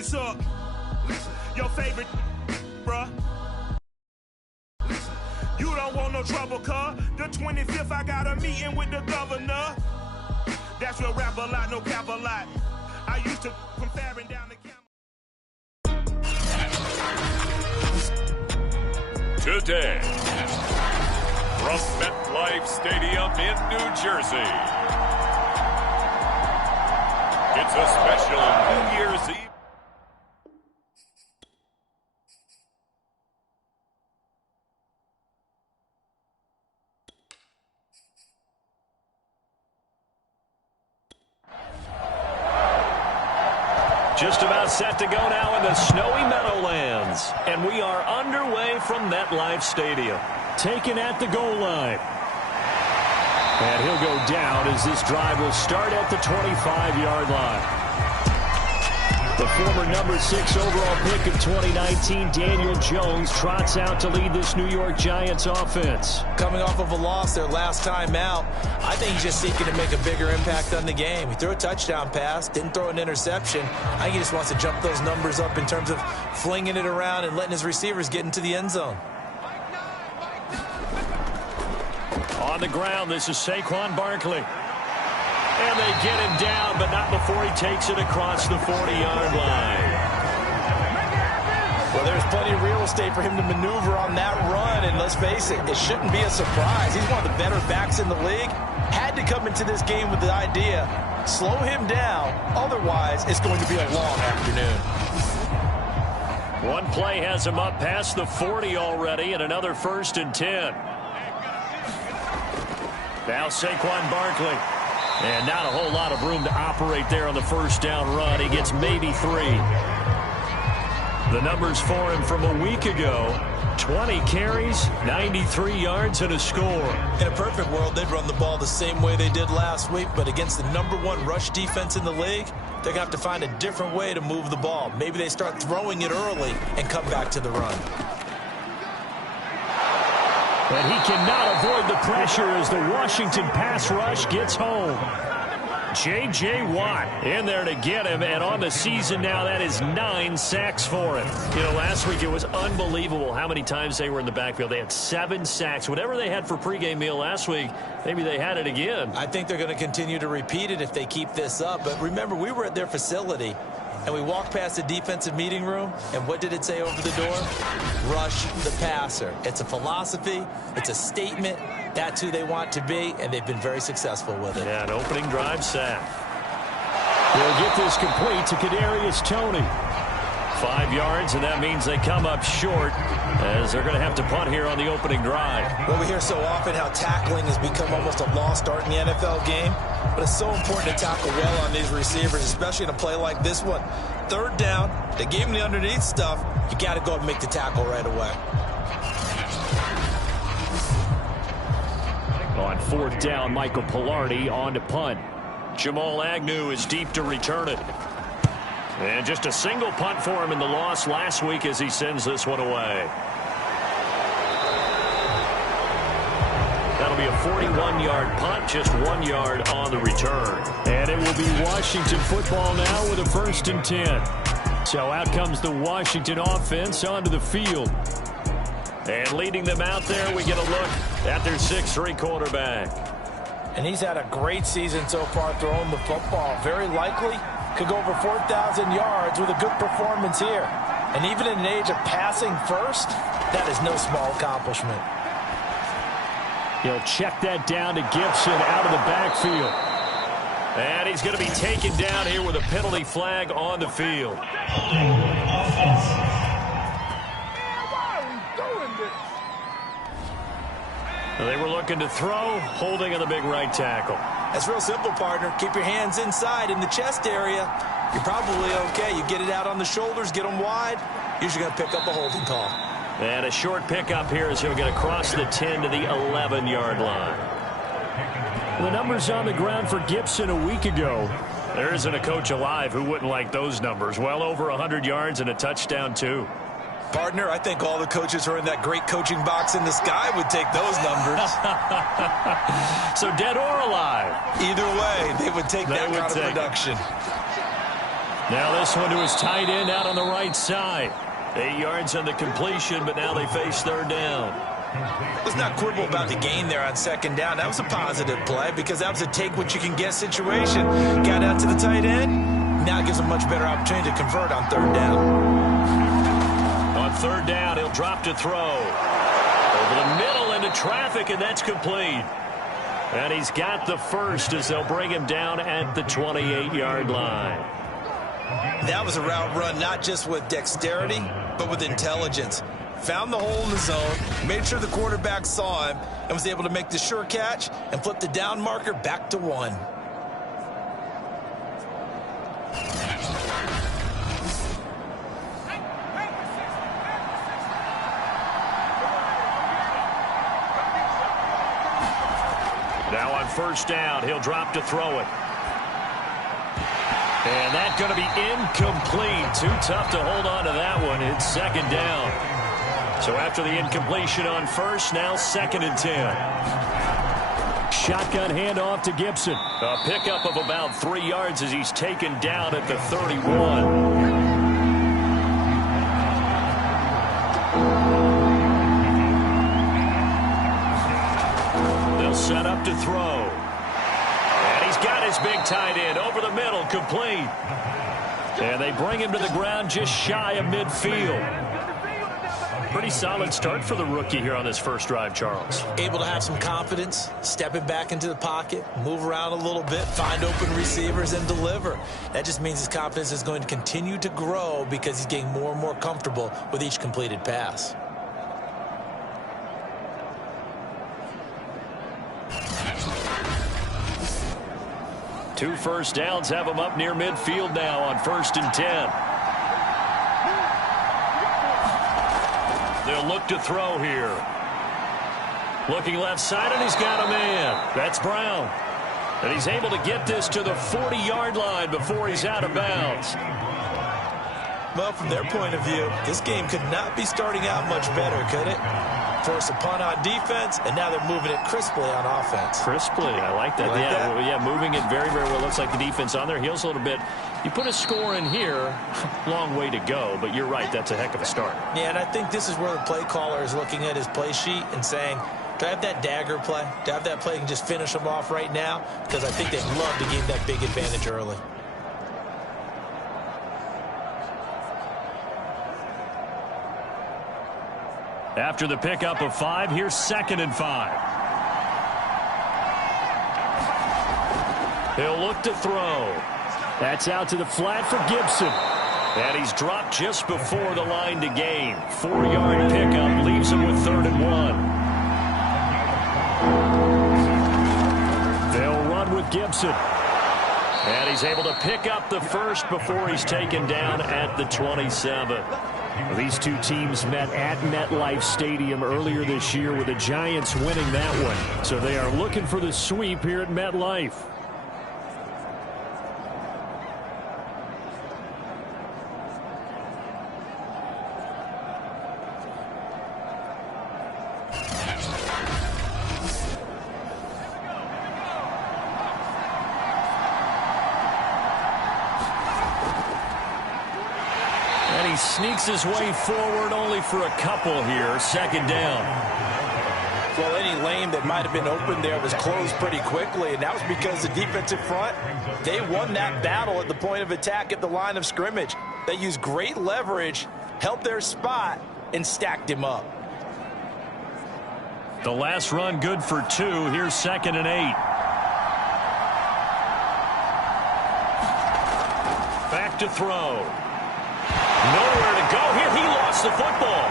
this up. Your favorite, bruh. You don't want no trouble, cuz. The 25th, I got a meeting with the governor. That's where rap a lot, no cap a lot. I used to from faring down the camera. Today, from MetLife Stadium in New Jersey, it's a special New Year's Eve. Just about set to go now in the snowy Meadowlands. And we are underway from MetLife Stadium. Taken at the goal line. And he'll go down as this drive will start at the 25-yard line. The former number 6 overall pick of 2019, Daniel Jones, trots out to lead this New York Giants offense. Coming off of a loss their last time out, I think he's just seeking to make a bigger impact on the game. He threw a touchdown pass, didn't throw an interception. I think he just wants to jump those numbers up in terms of flinging it around and letting his receivers get into the end zone. On the ground, this is Saquon Barkley. And they get him down, but not before he takes it across the 40-yard line. Well, there's plenty of real estate for him to maneuver on that run, and let's face it, it shouldn't be a surprise. He's one of the better backs in the league. Had to come into this game with the idea, slow him down, otherwise it's going to be a long afternoon. One play has him up past the 40 already, and another 1st and 10. Now Saquon Barkley. And not a whole lot of room to operate there on the first down run. He gets maybe 3. The numbers for him from a week ago: 20 carries, 93 yards, and a score. In a perfect world, they'd run the ball the same way they did last week, but against the #1 rush defense in the league, they're going to have to find a different way to move the ball. Maybe they start throwing it early and come back to the run. And he cannot avoid the pressure as the Washington pass rush gets home. J.J. Watt in there to get him, and on the season now, that is 9 sacks for him. You know, last week it was unbelievable how many times they were in the backfield. They had 7 sacks. Whatever they had for pregame meal last week, maybe they had it again. I think they're going to continue to repeat it if they keep this up. But remember, we were at their facility, and we walked past the defensive meeting room, and what did it say over the door? Rush the passer. It's a philosophy. It's a statement. That's who they want to be, and they've been very successful with it. Yeah, an opening drive sack. They'll get this complete to Kadarius Toney. 5 yards, and that means they come up short as they're going to have to punt here on the opening drive. Well, we hear so often how tackling has become almost a lost art in the NFL game, but it's so important to tackle well on these receivers, especially in a play like this one. 3rd down, they gave him the underneath stuff. You got to go and make the tackle right away. On 4th down, Michael Pilardi on to punt. Jamal Agnew is deep to return it. And just a single punt for him in the loss last week as he sends this one away. That'll be a 41-yard punt, just 1 yard on the return. And it will be Washington football now with a 1st and 10. So out comes the Washington offense onto the field. And leading them out there, we get a look at their 6'3" quarterback. And he's had a great season so far throwing the football. Very likely could go over 4,000 yards with a good performance here. And even in an age of passing first, that is no small accomplishment. He'll check that down to Gibson out of the backfield. And he's going to be taken down here with a penalty flag on the field. They were looking to throw, holding on the big right tackle. That's real simple, partner. Keep your hands inside in the chest area. You're probably okay. You get it out on the shoulders, get them wide. Usually going to pick up a holding call. And a short pickup here as he'll get across the 10 to the 11-yard line. The numbers on the ground for Gibson a week ago. There isn't a coach alive who wouldn't like those numbers. Well over 100 yards and a touchdown, too. Partner, I think all the coaches who are in that great coaching box in the sky would take those numbers. So dead or alive? Either way, they would take that kind of production. Now this one to his tight end out on the right side. 8 yards on the completion, but now they face third down. Let's not quibble about the gain there on second down. That was a positive play because that was a take-what-you-can-get situation. Got out to the tight end. Now it gives a much better opportunity to convert on third down. On third down, he'll drop to throw. Over the middle into traffic, and that's complete. And he's got the first as they'll bring him down at the 28-yard line. That was a route run not just with dexterity, but with intelligence. Found the hole in the zone, made sure the quarterback saw him, and was able to make the sure catch and flip the down marker back to 1. Now on first down, he'll drop to throw it. And that's going to be incomplete. Too tough to hold on to that one. It's second down. So after the incompletion on first, now 2nd and 10. Shotgun handoff to Gibson. A pickup of about 3 yards as he's taken down at the 31. Set up to throw. And he's got his big tight end over the middle, complete. And they bring him to the ground just shy of midfield. Pretty solid start for the rookie here on this first drive, Charles. Able to have some confidence, stepping back into the pocket, move around a little bit, find open receivers, and deliver. That just means his confidence is going to continue to grow because he's getting more and more comfortable with each completed pass. Two first downs have him up near midfield now on 1st and 10. They'll look to throw here. Looking left side, and he's got a man. That's Brown. And he's able to get this to the 40-yard line before he's out of bounds. Well, from their point of view, this game could not be starting out much better, could it? Force a punt on defense, and now they're moving it crisply on offense. Crisply, I like that. Yeah, moving it very, very well. Looks like the defense on their heels a little bit. You put a score in here, long way to go, but you're right, that's a heck of a start. Yeah, and I think this is where the play caller is looking at his play sheet and saying, do I have that dagger play? Do I have that play and just finish them off right now? Because I think they'd love to gain that big advantage early. After the pickup of 5, here's 2nd and 5. He'll look to throw. That's out to the flat for Gibson. And he's dropped just before the line to gain. 4-yard pickup leaves him with 3rd and 1. They'll run with Gibson. And he's able to pick up the first before he's taken down at the 27. These two teams met at MetLife Stadium earlier this year with the Giants winning that one. So they are looking for the sweep here at MetLife. Sneaks his way forward only for a couple here. 2nd down. Well, any lane that might have been open there was closed pretty quickly, and that was because the defensive front, they won that battle at the point of attack at the line of scrimmage. They used great leverage, held their spot, and stacked him up. The last run good for 2. Here's 2nd and 8. Back to throw. Nowhere to go here. He lost the football.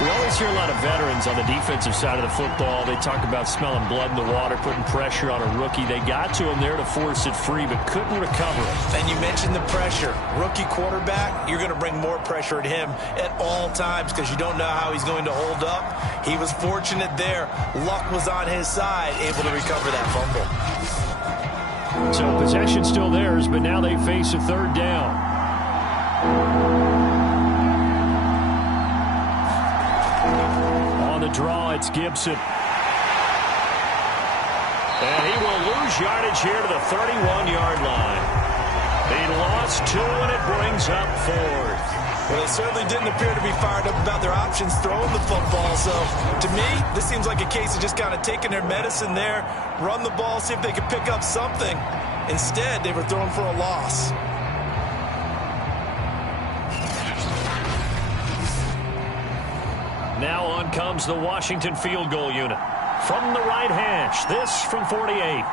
We always hear a lot of veterans on the defensive side of the football. They talk about smelling blood in the water, putting pressure on a rookie. They got to him there to force it free, but couldn't recover it. And you mentioned the pressure. Rookie quarterback, you're going to bring more pressure at him at all times because you don't know how he's going to hold up. He was fortunate there. Luck was on his side, able to recover that fumble. So possession still theirs, but now they face a 3rd down. On the draw, it's Gibson. And he will lose yardage here to the 31-yard line. He lost 2, and it brings up 4th. Well, they certainly didn't appear to be fired up about their options throwing the football. So, to me, this seems like a case of just kind of taking their medicine there, run the ball, see if they can pick up something. Instead, they were throwing for a loss. Now on comes the Washington field goal unit. From the right hash, this from 48.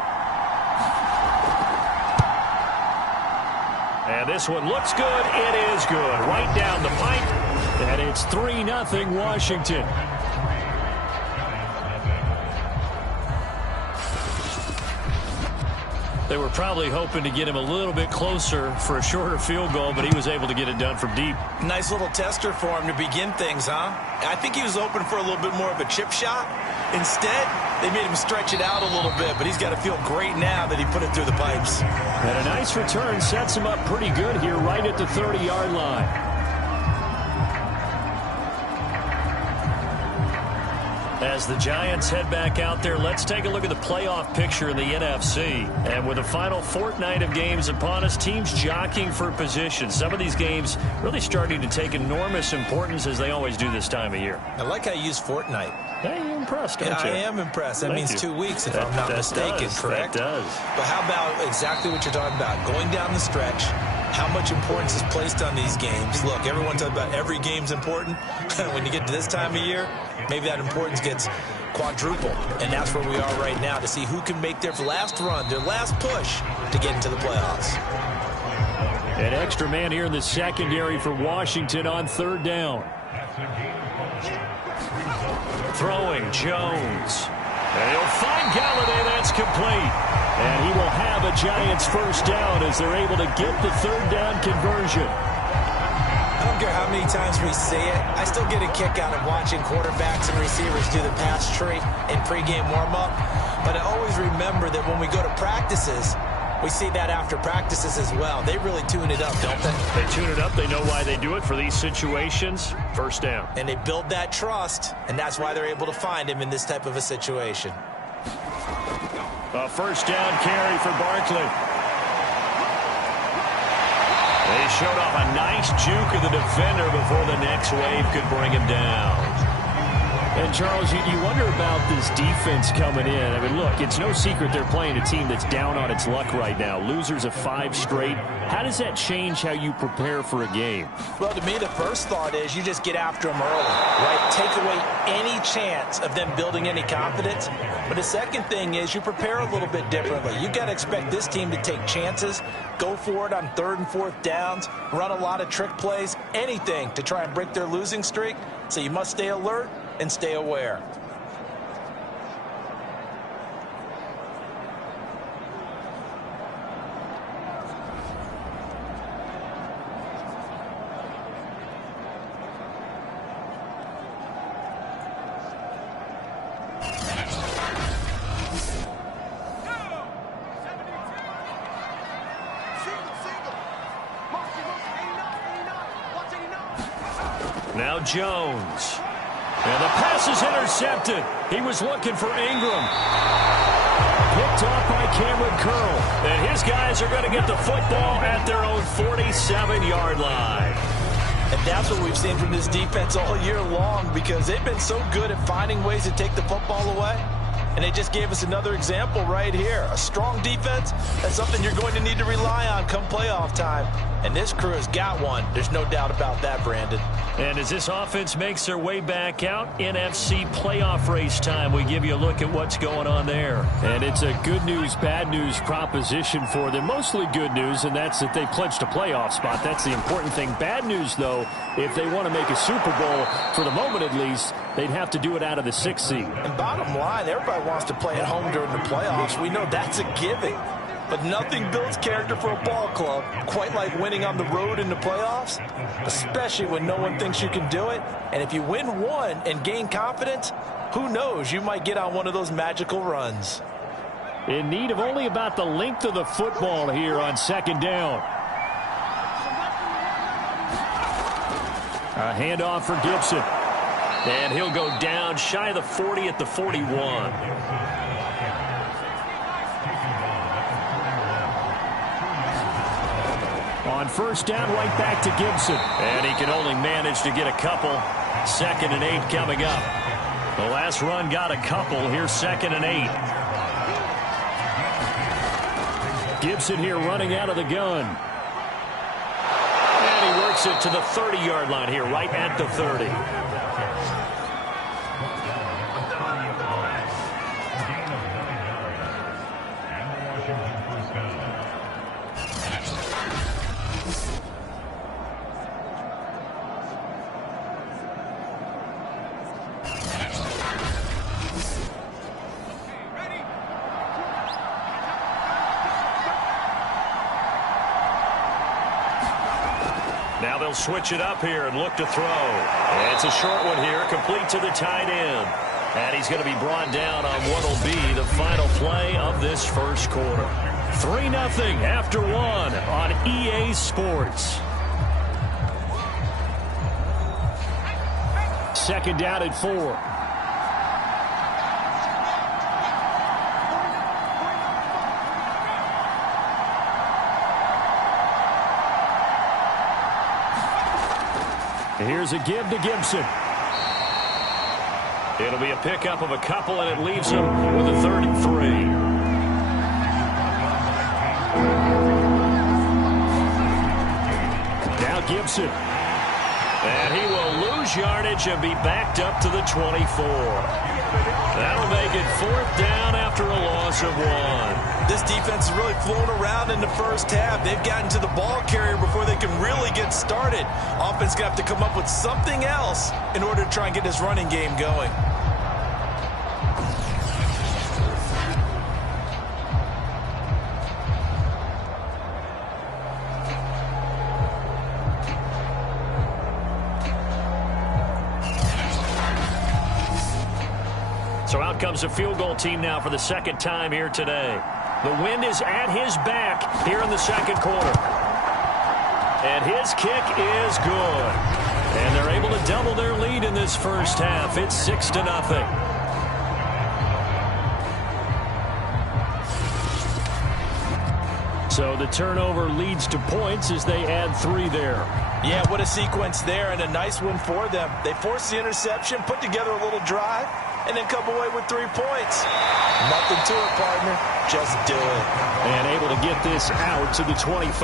And this one looks good. It is good. Right down the pipe. And it's 3-0 Washington. They were probably hoping to get him a little bit closer for a shorter field goal, but he was able to get it done from deep. Nice little tester for him to begin things, huh? I think he was open for a little bit more of a chip shot. Instead, they made him stretch it out a little bit, but he's got to feel great now that he put it through the pipes. And a nice return sets him up pretty good here right at the 30-yard line. As the Giants head back out there, let's take a look at the playoff picture in the NFC. And with the final fortnight of games upon us, teams jockeying for position. Some of these games really starting to take enormous importance as they always do this time of year. I like how you use fortnight. Hey, you're impressed, aren't you? I am impressed. That means 2 weeks, if I'm not mistaken, correct? That does. But how about exactly what you're talking about? Going down the stretch, how much importance is placed on these games? Look, everyone talks about every game's important. When you get to this time of year, maybe that importance gets quadrupled. And that's where we are right now to see who can make their last run, their last push to get into the playoffs. An extra man here in the secondary for Washington on 3rd down. Throwing Jones. And he'll find Galladay. That's complete. And he will have a Giants first down as they're able to get the 3rd down conversion. I don't care how many times we see it. I still get a kick out of watching quarterbacks and receivers do the pass tree in pregame warm-up. But I always remember that when we go to practices, we see that after practices as well. They really tune it up, don't they? They tune it up. They know why they do it for these situations. First down. And they build that trust, and that's why they're able to find him in this type of a situation. A first down carry for Barkley. They showed off a nice juke of the defender before the next wave could bring him down. And, Charles, you wonder about this defense coming in. I mean, look, it's no secret they're playing a team that's down on its luck right now. Losers of 5 straight. How does that change how you prepare for a game? Well, to me, the first thought is you just get after them early, right? Take away any chance of them building any confidence. But the second thing is you prepare a little bit differently. You got to expect this team to take chances, go for it on 3rd and 4th downs, run a lot of trick plays, anything to try and break their losing streak. So you must stay alert and stay aware. Now Jones. And the pass is intercepted. He was looking for Ingram. Picked off by Cameron Curl. And his guys are going to get the football at their own 47-yard line. And that's what we've seen from this defense all year long, because they've been so good at finding ways to take the football away. And they just gave us another example right here. A strong defense, that's something you're going to need to rely on come playoff time. And this crew has got one. There's no doubt about that, Brandon. And as this offense makes their way back out, NFC playoff race time, we give you a look at what's going on there. And it's a good news, bad news proposition for them. Mostly good news, and that's that they clinched a playoff spot. That's the important thing. Bad news, though, if they want to make a Super Bowl, for the moment at least, they'd have to do it out of the 6th seed. And bottom line, everybody wants to play at home during the playoffs. We know that's a given. But nothing builds character for a ball club quite like winning on the road in the playoffs, especially when no one thinks you can do it. And if you win one and gain confidence, who knows, you might get on one of those magical runs. In need of only about the length of the football here on 2nd down. A handoff for Gibson. And he'll go down shy of the 40 at the 41. On first down, right back to Gibson. And he can only manage to get a couple. 2nd and 8 coming up. The last run got a couple. Here's 2nd and 8. Gibson here running out of the gun. And he works it to the 30-yard line here, right at the 30. Now they'll switch it up here and look to throw. And it's a short one here, complete to the tight end. And he's going to be brought down on what will be the final play of this first quarter. 3-0 after 1 on EA Sports. 2nd down and 4. Here's a give to Gibson. It'll be a pickup of a couple, and it leaves him with a 3rd and 3. Now Gibson. And he will lose yardage and be backed up to the 24. That'll make it 4th down after a loss of 1. This defense has really flown around in the first half. They've gotten to the ball carrier before they can really get started. Offense going to have to come up with something else in order to try and get this running game going. So out comes a field goal team now for the 2nd time here today. The wind is at his back here in the 2nd quarter. And his kick is good. And they're able to double their lead in this first half. It's 6-0. So the turnover leads to points as they add 3 there. Yeah, what a sequence there, and a nice one for them. They forced the interception, put together a little drive, and then come away with 3 points. Nothing to it, partner. Just do it. And able to get this out to the 25.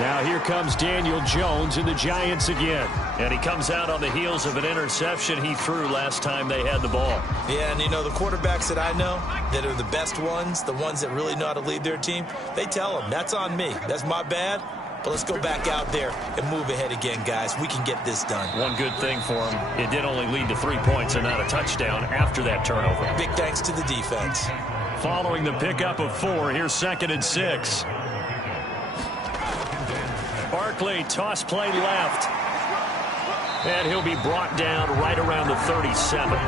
Now here comes Daniel Jones and the Giants again. And he comes out on the heels of an interception he threw last time they had the ball. Yeah, and you know, the quarterbacks that I know that are the best ones, the ones that really know how to lead their team, they tell them, that's on me. That's my bad. But let's go back out there and move ahead again, guys. We can get this done. One good thing for him, it did only lead to 3 points and not a touchdown after that turnover. Big thanks to the defense. Following the pickup of 4, here's 2nd and 6. Barkley, toss play left. And he'll be brought down right around the 37.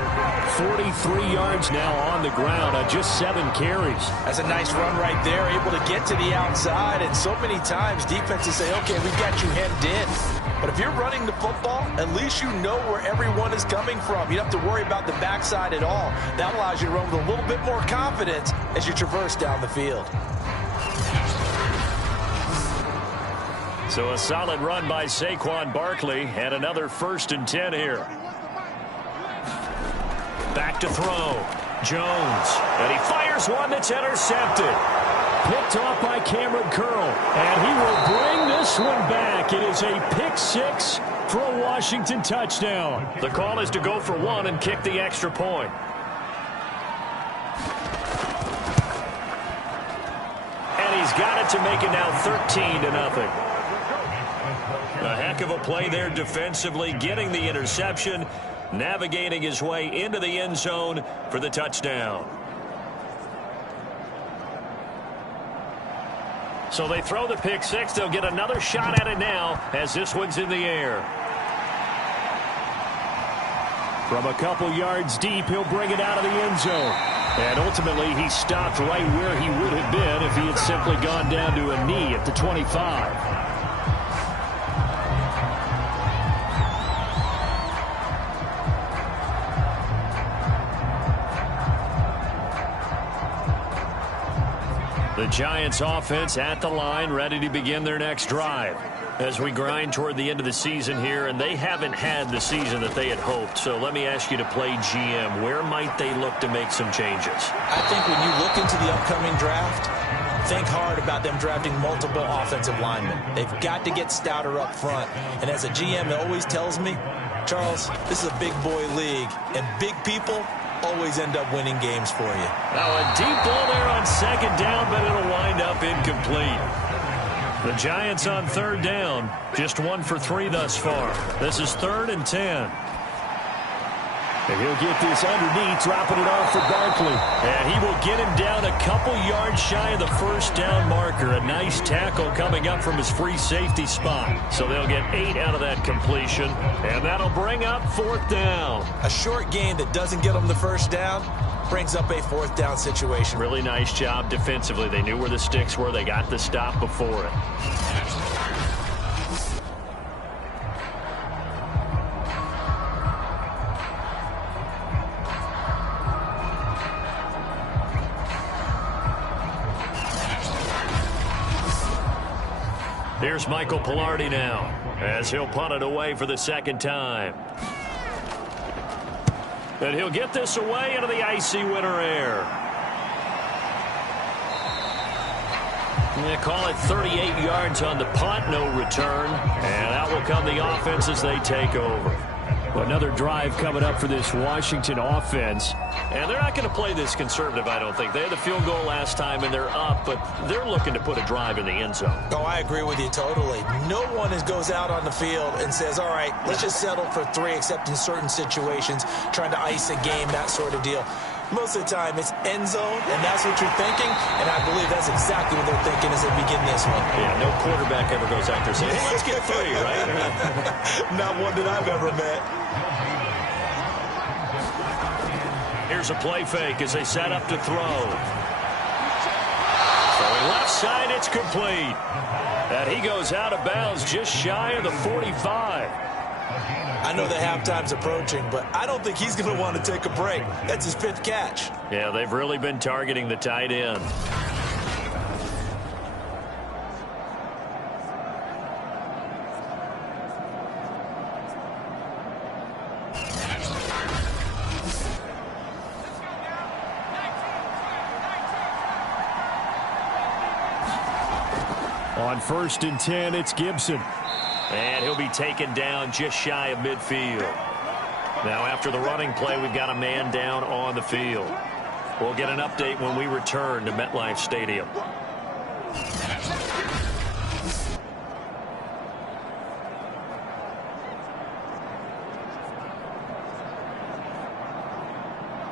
43 yards now on the ground on just 7 carries. That's a nice run right there, able to get to the outside. And so many times defenses say, okay, we've got you hemmed in. But if you're running the football, at least you know where everyone is coming from. You don't have to worry about the backside at all. That allows you to run with a little bit more confidence as you traverse down the field. So a solid run by Saquon Barkley, and another 1st and 10 here. Back to throw. Jones. And he fires one that's intercepted. Picked off by Cameron Curl. And he will bring this one back. It is a pick 6 for a Washington touchdown. The call is to go for 1 and kick the extra point. And he's got it to make it now 13-0. A heck of a play there defensively, getting the interception, navigating his way into the end zone for the touchdown. So they throw the pick 6. They'll get another shot at it now as this one's in the air. From a couple yards deep, he'll bring it out of the end zone. And ultimately, he stopped right where he would have been if he had simply gone down to a knee at the 25. The Giants offense at the line, ready to begin their next drive. As we grind toward the end of the season here, and they haven't had the season that they had hoped. So let me ask you to play GM. Where might they look to make some changes? I think when you look into the upcoming draft, think hard about them drafting multiple offensive linemen. They've got to get stouter up front. And as a GM, it always tells me, Charles, this is a big boy league, and big people always end up winning games for you. Now a deep ball there on second down, but it'll wind up incomplete. The Giants on third down, just 1 for 3 thus far. This is 3rd and 10. And he'll get this underneath, dropping it off for Barkley. And he will get him down a couple yards shy of the first down marker. A nice tackle coming up from his free safety spot. So they'll get 8 out of that completion. And that'll bring up 4th down. A short gain that doesn't get them the first down brings up a 4th down situation. Really nice job defensively. They knew where the sticks were. They got the stop before it. Here's Michael Pilardi now, as he'll punt it away for the second time. And he'll get this away into the icy winter air. They call it 38 yards on the punt, no return. And out will come the offense as they take over. Another drive coming up for this Washington offense. And they're not going to play this conservative, I don't think. They had the field goal last time, and they're up, but they're looking to put a drive in the end zone. Oh, I agree with you totally. No one goes out on the field and says, all right, let's just settle for 3, except in certain situations, trying to ice a game, that sort of deal. Most of the time, it's end zone, and that's what you're thinking, and I believe that's exactly what they're thinking as they begin this one. Yeah, no quarterback ever goes out there saying, hey, let's get 3, right? Not one that I've ever met. Here's a play fake as they set up to throw. Throwing left side, it's complete. And he goes out of bounds just shy of the 45. I know the halftime's approaching, but I don't think he's going to want to take a break. That's his 5th catch. Yeah, they've really been targeting the tight end. On 1st and 10, it's Gibson. And he'll be taken down just shy of midfield. Now, after the running play, we've got a man down on the field. We'll get an update when we return to MetLife Stadium.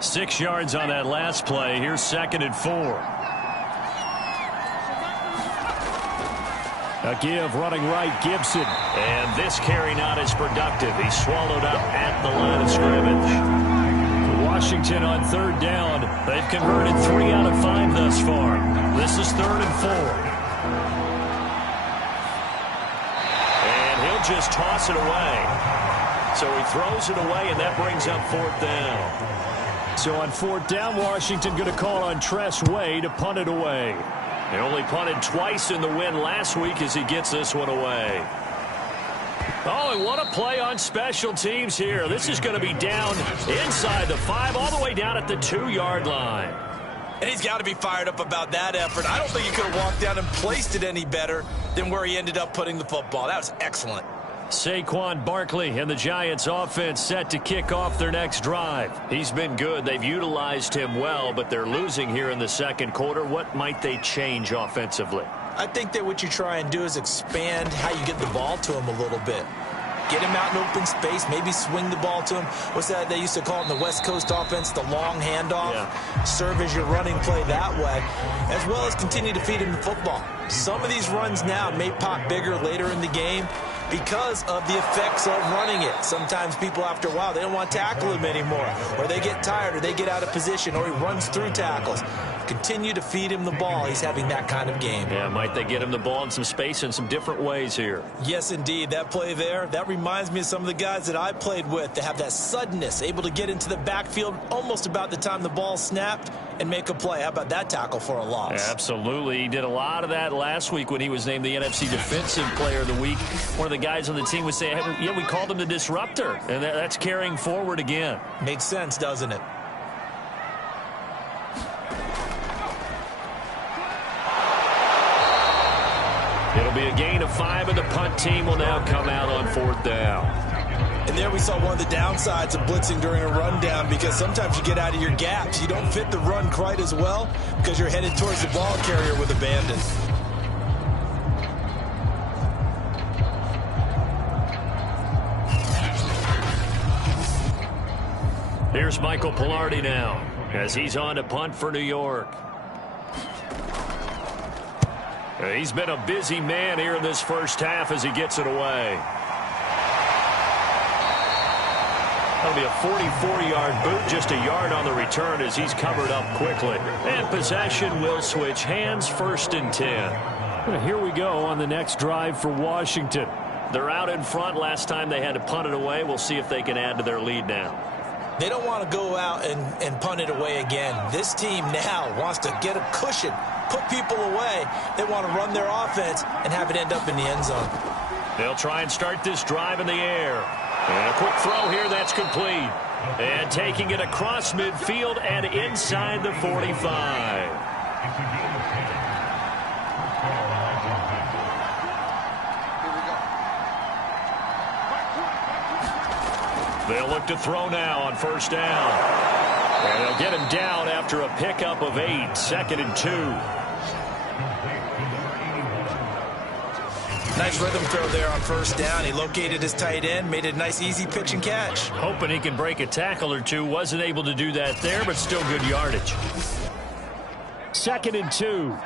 Six yards on that last play. Here's 2nd and 4. A give running right, Gibson. And this carry not as productive. He's swallowed up at the line of scrimmage. Washington on 3rd down. They've converted 3 out of 5 thus far. This is 3rd and 4. And he'll just toss it away. So he throws it away, and that brings up 4th down. So on 4th down, Washington going to call on Tress Way to punt it away. He only punted twice in the win last week as he gets this one away. Oh, and what a play on special teams here. This is going to be down inside the 5, all the way down at the 2-yard line. And he's got to be fired up about that effort. I don't think he could have walked down and placed it any better than where he ended up putting the football. That was excellent. Saquon Barkley and the Giants offense set to kick off their next drive. He's been good. They've utilized him well, but they're losing here in the second quarter. What might they change offensively? I think that what you try and do is expand how you get the ball to him a little bit. Get him out in open space, maybe swing the ball to him. What's that they used to call it in the West Coast offense, the long handoff? Yeah. Serve as your running play that way, as well as continue to feed him the football. Some of these runs now may pop bigger later in the game because of the effects of running it. Sometimes people, after a while, they don't want to tackle him anymore, or they get tired, or they get out of position, or he runs through tackles. Continue to feed him the ball. He's having that kind of game. Yeah, might they get him the ball in some space in some different ways here? Yes, indeed. That play there, that reminds me of some of the guys that I played with. They have that suddenness, able to get into the backfield almost about the time the ball snapped and make a play. How about that tackle for a loss? Yeah, absolutely. He did a lot of that last week when he was named the NFC Defensive Player of the Week. One of the guys on the team would say, hey, yeah, we called him the disruptor, and that's carrying forward again. Makes sense, doesn't it? It'll be a gain of 5, and the punt team will now come out on 4th down. And there we saw one of the downsides of blitzing during a rundown, because sometimes you get out of your gaps. You don't fit the run quite as well because you're headed towards the ball carrier with abandon. Here's Michael Pilardi now as he's on to punt for New York. He's been a busy man here in this first half as he gets it away. That'll be a 44-yard boot, just a yard on the return as he's covered up quickly. And possession will switch hands, 1st and 10. Well, here we go on the next drive for Washington. They're out in front. Last time they had to punt it away. We'll see if they can add to their lead now. They don't want to go out and punt it away again. This team now wants to get a cushion, put people away. They want to run their offense and have it end up in the end zone. They'll try and start this drive in the air. And a quick throw here, that's complete. And taking it across midfield and inside the 45. They'll look to throw now on 1st down. And they'll get him down after a pickup of 8, 2nd and 2. Nice rhythm throw there on 1st down. He located his tight end, made it a nice easy pitch and catch. Hoping he can break a tackle or two. Wasn't able to do that there, but still good yardage. 2nd and 2.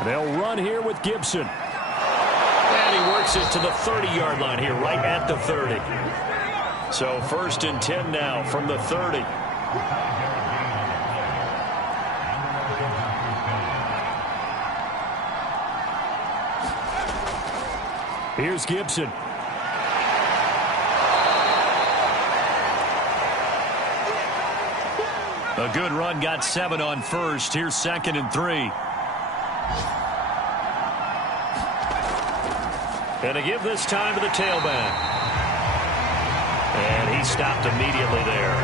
And they'll run here with Gibson. And he works it to the 30-yard line here, right at the 30. So 1st and 10 now from the 30. Here's Gibson. A good run, got 7 on 1st. Here's 2nd and 3. And to give this time to the tailback. And he stopped immediately there.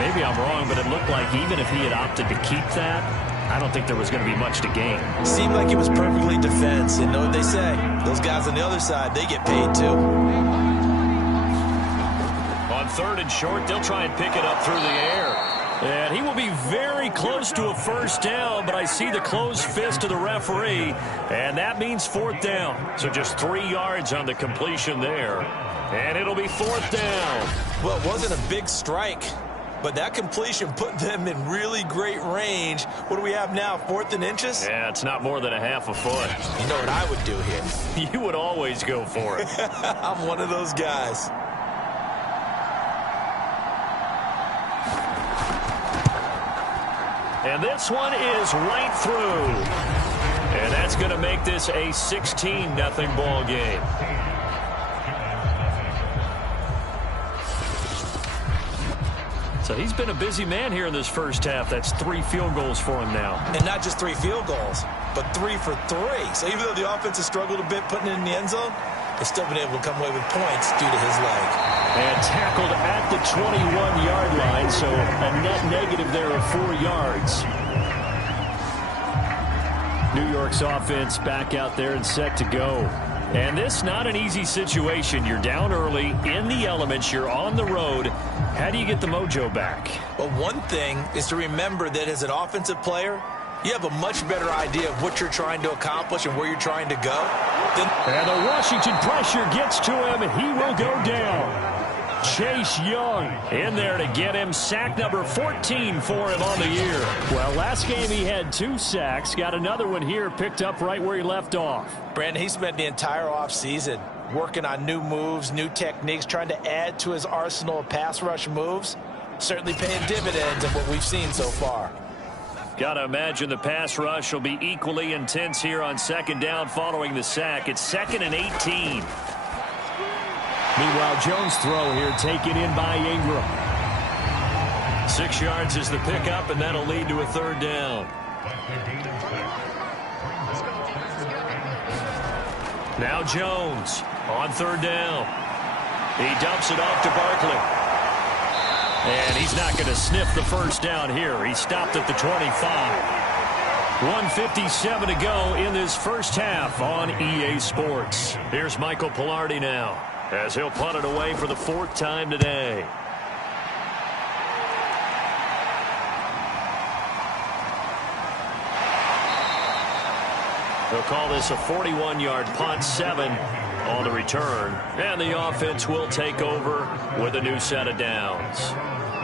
Maybe I'm wrong, but it looked like even if he had opted to keep that, I don't think there was going to be much to gain. Seemed like it was perfectly defense. And know what they say? Those guys on the other side, they get paid too. On 3rd and short, they'll try and pick it up through the air. And he will be very close to a 1st down, but I see the closed fist of the referee, and that means 4th down. So just 3 yards on the completion there. And it'll be 4th down. Well, it wasn't a big strike, but that completion put them in really great range. What do we have now, 4th and inches? Yeah, it's not more than a half a foot. You know what I would do here? You would always go for it. I'm one of those guys. And this one is right through. And that's going to make this a 16-0 ball game. So he's been a busy man here in this first half. That's 3 field goals for him now. And not just 3 field goals, but 3 for 3. So even though the offense has struggled a bit putting it in the end zone, they've still been able to come away with points due to his leg. And tackled at the 21-yard line, so a net negative there of 4 yards. New York's offense back out there and set to go. And this not an easy situation. You're down early, in the elements, you're on the road. How do you get the mojo back? Well, one thing is to remember that as an offensive player, you have a much better idea of what you're trying to accomplish and where you're trying to go. And the Washington pressure gets to him, and he will go down. Chase Young in there to get him. Sack number 14 for him on the year. Well, last game he had 2 sacks. Got another one here, picked up right where he left off. Brandon, he spent the entire offseason working on new moves, new techniques, trying to add to his arsenal of pass rush moves. Certainly paying dividends of what we've seen so far. Got to imagine the pass rush will be equally intense here on second down following the sack. It's 2nd and 18. Meanwhile, Jones' throw here taken in by Ingram. 6 yards is the pickup, and that'll lead to a 3rd down. Now Jones on 3rd down. He dumps it off to Barkley. And he's not going to sniff the first down here. He stopped at the 25. 1:57 to go in this first half on EA Sports. Here's Michael Pilardi now, as he'll punt it away for the 4th time today. They'll call this a 41-yard punt, 7 on the return. And the offense will take over with a new set of downs.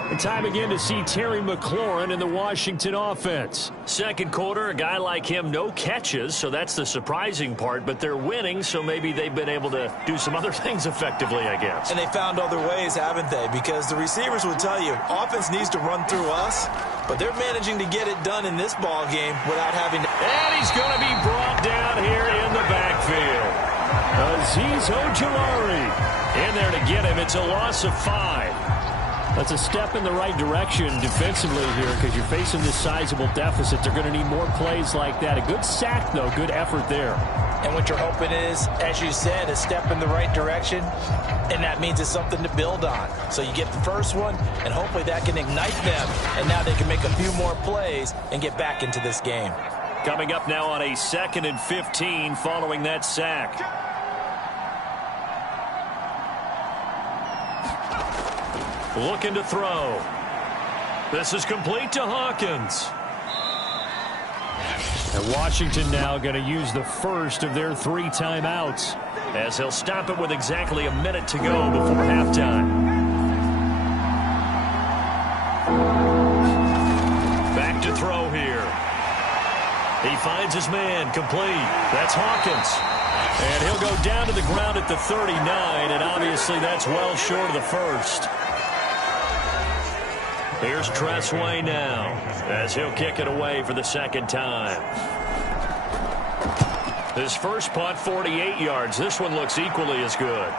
And time again to see Terry McLaurin in the Washington offense. Second quarter, a guy like him, no catches, so that's the surprising part. But they're winning, so maybe they've been able to do some other things effectively, I guess. And they found other ways, haven't they? Because the receivers will tell you, offense needs to run through us, but they're managing to get it done in this ball game without having to. And he's going to be brought down here in the backfield. Azeez Ojulari in there to get him. It's a loss of 5. That's a step in the right direction defensively here because you're facing this sizable deficit. They're going to need more plays like that. A good sack, though. Good effort there. And what you're hoping is, as you said, a step in the right direction, and that means it's something to build on. So you get the first one, and hopefully that can ignite them, and now they can make a few more plays and get back into this game. Coming up now on a 2nd and 15 following that sack. Looking to throw. This is complete to Hawkins. And Washington now going to use the first of their 3 timeouts, as he'll stop it with exactly a minute to go before halftime. Back to throw here. He finds his man, complete. That's Hawkins. And he'll go down to the ground at the 39, and obviously that's well short of the first. Here's Tressway now, as he'll kick it away for the 2nd time. His first punt, 48 yards. This one looks equally as good.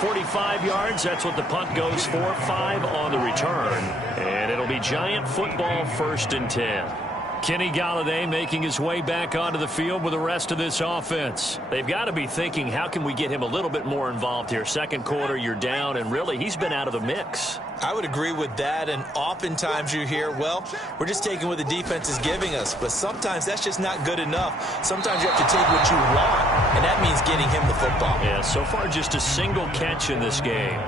45 yards, that's what the punt goes for. 5 on the return. And it'll be Giant football, 1st and 10. Kenny Golladay making his way back onto the field with the rest of this offense. They've got to be thinking, how can we get him a little bit more involved here? Second quarter, you're down, and really, he's been out of the mix. I would agree with that, and oftentimes you hear, well, we're just taking what the defense is giving us, but sometimes that's just not good enough. Sometimes you have to take what you want, and that means getting him the football. Yeah, so far just a single catch in this game.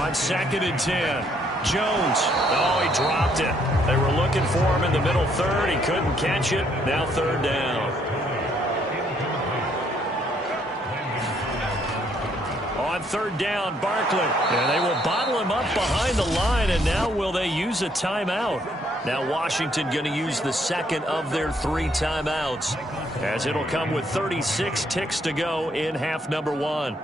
On 2nd and 10. Jones. Oh, he dropped it. They were looking for him in the middle 3rd. He couldn't catch it. Now 3rd down. On 3rd down, Barkley. And they will bottle him up behind the line, and now will they use a timeout? Now Washington going to use the 2nd of their 3 timeouts, as it'll come with 36 ticks to go in half number 1.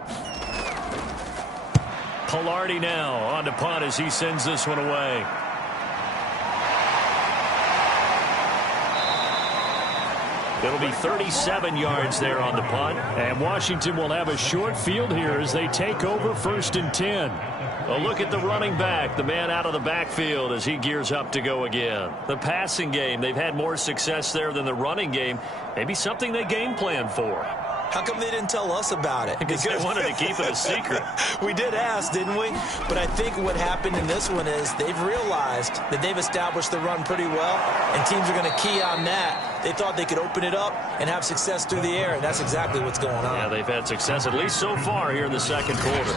Pilardi now on to punt as he sends this one away. It'll be 37 yards there on the punt. And Washington will have a short field here as they take over 1st and 10. A look at the running back, the man out of the backfield as he gears up to go again. The passing game, they've had more success there than the running game. Maybe something they game plan for. How come they didn't tell us about it? Because they wanted to keep it a secret. We did ask, didn't we? But I think what happened in this one is they've realized that they've established the run pretty well, and teams are going to key on that. They thought they could open it up and have success through the air, and that's exactly what's going on. Yeah, they've had success, at least so far here in the 2nd quarter.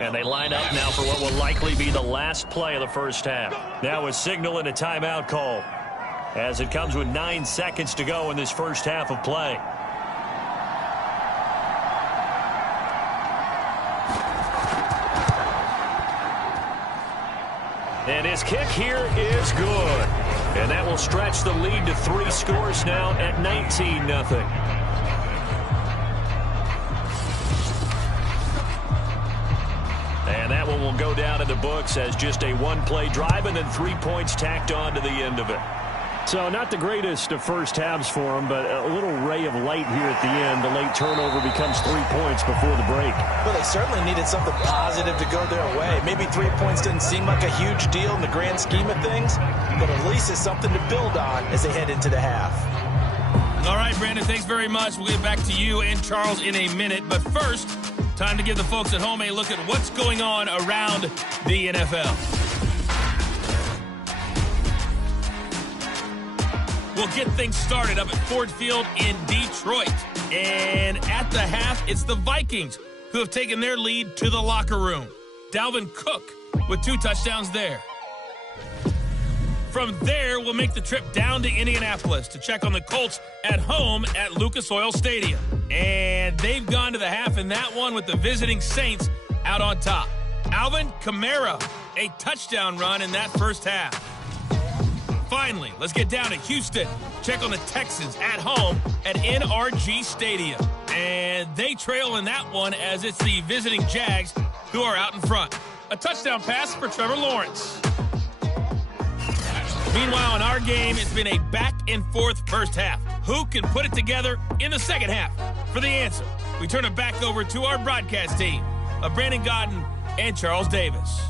And they line up now for what will likely be the last play of the first half. Now a signal and a timeout call, as it comes with 9 seconds to go in this first half of play. And his kick here is good. And that will stretch the lead to 3 scores now at 19-0. And that one will go down in the books as just a one-play drive and then 3 points tacked on to the end of it. So not the greatest of first halves for him, but a little ray of light here at the end. The late turnover becomes 3 points before the break. Well, they certainly needed something positive to go their way. Maybe 3 points didn't seem like a huge deal in the grand scheme of things, but at least it's something to build on as they head into the half. All right, Brandon, thanks very much. We'll get back to you and Charles in a minute. But first, time to give the folks at home a look at what's going on around the NFL. We'll get things started up at Ford Field in Detroit. And at the half, it's the Vikings who have taken their lead to the locker room. Dalvin Cook with 2 touchdowns there. From there, we'll make the trip down to Indianapolis to check on the Colts at home at Lucas Oil Stadium. And they've gone to the half in that one with the visiting Saints out on top. Alvin Kamara, a touchdown run in that first half. Finally, let's get down to Houston. Check on the Texans at home at NRG Stadium. And they trail in that one as it's the visiting Jags who are out in front. A touchdown pass for Trevor Lawrence. Meanwhile, in our game, it's been a back-and-forth first half. Who can put it together in the second half? For the answer, we turn it back over to our broadcast team of Brandon Godden and Charles Davis.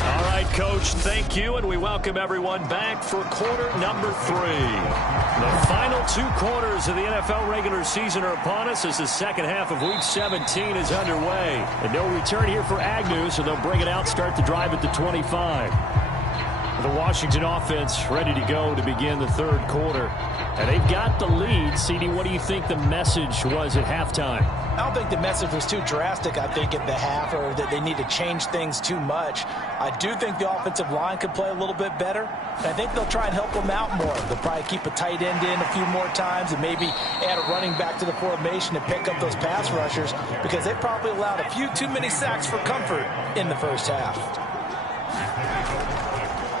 All right, Coach, thank you, and we welcome everyone back for quarter number 3. The final 2 quarters of the NFL regular season are upon us as the second half of Week 17 is underway. And no return here for Agnew, so they'll bring it out, start the drive at the 25. The Washington offense ready to go to begin the third quarter. And they've got the lead. CD, what do you think the message was at halftime? I don't think the message was too drastic, I think, at the half, or that they need to change things too much. I do think the offensive line could play a little bit better, and I think they'll try and help them out more. They'll probably keep a tight end in a few more times and maybe add a running back to the formation to pick up those pass rushers, because they probably allowed a few too many sacks for comfort in the first half.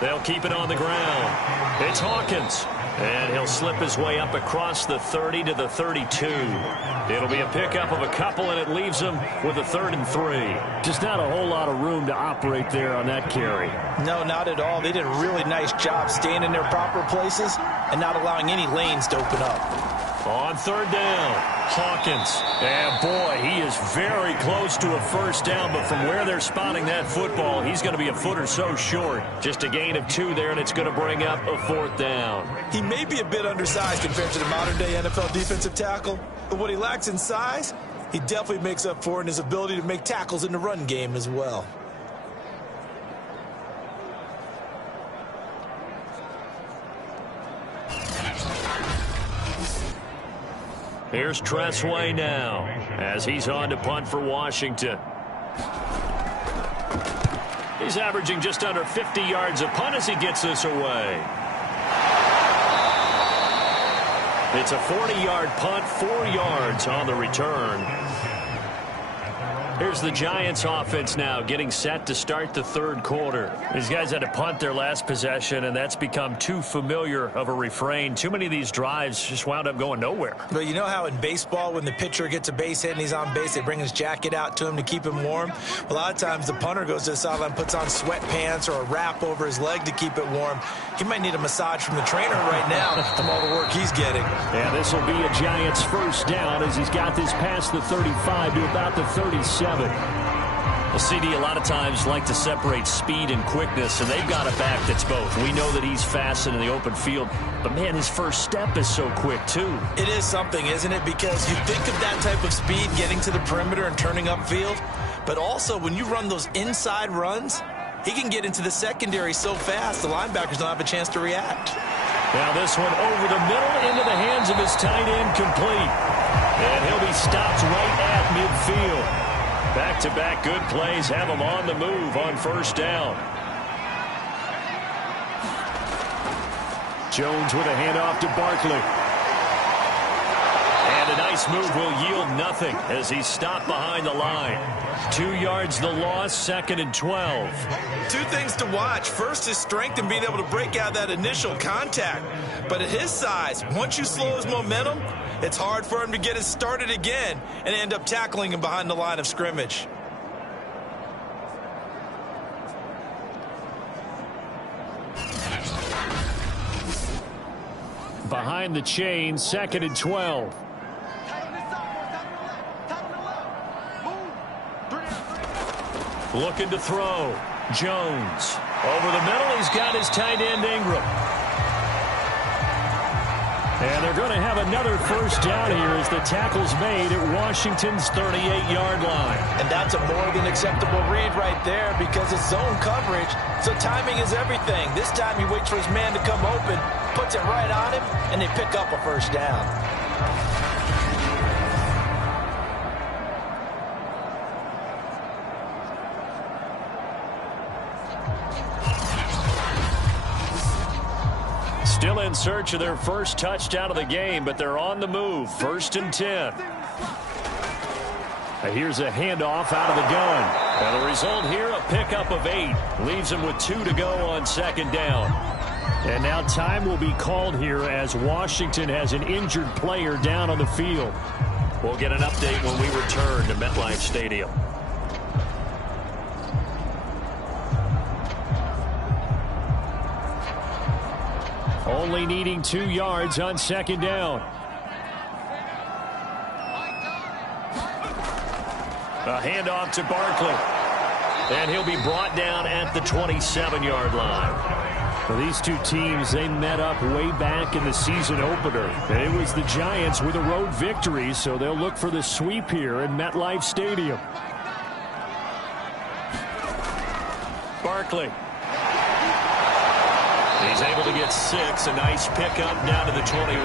They'll keep it on the ground. It's Hawkins. And he'll slip his way up across the 30 to the 32. It'll be a pickup of a couple, and it leaves him with a 3rd and 3. Just not a whole lot of room to operate there on that carry. No, not at all. They did a really nice job staying in their proper places and not allowing any lanes to open up. On 3rd down, Hawkins. And boy, he is very close to a first down, but from where they're spotting that football, he's going to be a foot or so short. Just a gain of 2 there, and it's going to bring up a 4th down. He may be a bit undersized compared to the modern-day NFL defensive tackle, but what he lacks in size, he definitely makes up for in his ability to make tackles in the run game as well. Here's Tressway now as he's on to punt for Washington. He's averaging just under 50 yards a punt as he gets this away. It's a 40-yard punt, 4 yards on the return. Here's the Giants offense now getting set to start the third quarter. These guys had to punt their last possession, and that's become too familiar of a refrain. Too many of these drives just wound up going nowhere. But you know how in baseball, when the pitcher gets a base hit and he's on base, they bring his jacket out to him to keep him warm? A lot of times the punter goes to the sideline, puts on sweatpants or a wrap over his leg to keep it warm. He might need a massage from the trainer right now from all the work he's getting. Yeah, this will be a Giants first down as he's got this past the 35 to about the 37. Well, CD, a lot of times like to separate speed and quickness, and they've got a back that's both. We know that he's fast in the open field, but, man, his first step is so quick, too. It is something, isn't it? Because you think of that type of speed getting to the perimeter and turning upfield, but also when you run those inside runs, he can get into the secondary so fast the linebackers don't have a chance to react. Now this one over the middle into the hands of his tight end, complete. And he'll be stopped right at midfield. Back-to-back good plays have him on the move on first down. Jones with a handoff to Barkley. And a nice move will yield nothing as he's stopped behind the line. 2 yards the loss, 2nd and 12. Two things to watch. First, his strength and being able to break out that initial contact. But at his size, once you slow his momentum, it's hard for him to get it started again and end up tackling him behind the line of scrimmage. Behind the chain, 2nd and 12. Looking to throw. Jones. Over the middle, he's got his tight end, Ingram. And they're going to have another first down here as the tackle's made at Washington's 38-yard line. And that's a more than acceptable read right there because it's zone coverage, so timing is everything. This time he waits for his man to come open, puts it right on him, and they pick up a first down. Still in search of their first touchdown of the game, but they're on the move. 1st and 10. Here's a handoff out of the gun. And the result here, a pickup of 8. Leaves them with 2 to go on 2nd down. And now time will be called here as Washington has an injured player down on the field. We'll get an update when we return to MetLife Stadium. Only needing 2 yards on 2nd down. A handoff to Barkley. And he'll be brought down at the 27-yard line. Well, these two teams, they met up way back in the season opener. And it was the Giants with a road victory, so they'll look for the sweep here in MetLife Stadium. Barkley. He's able to get 6. A nice pickup down to the 21.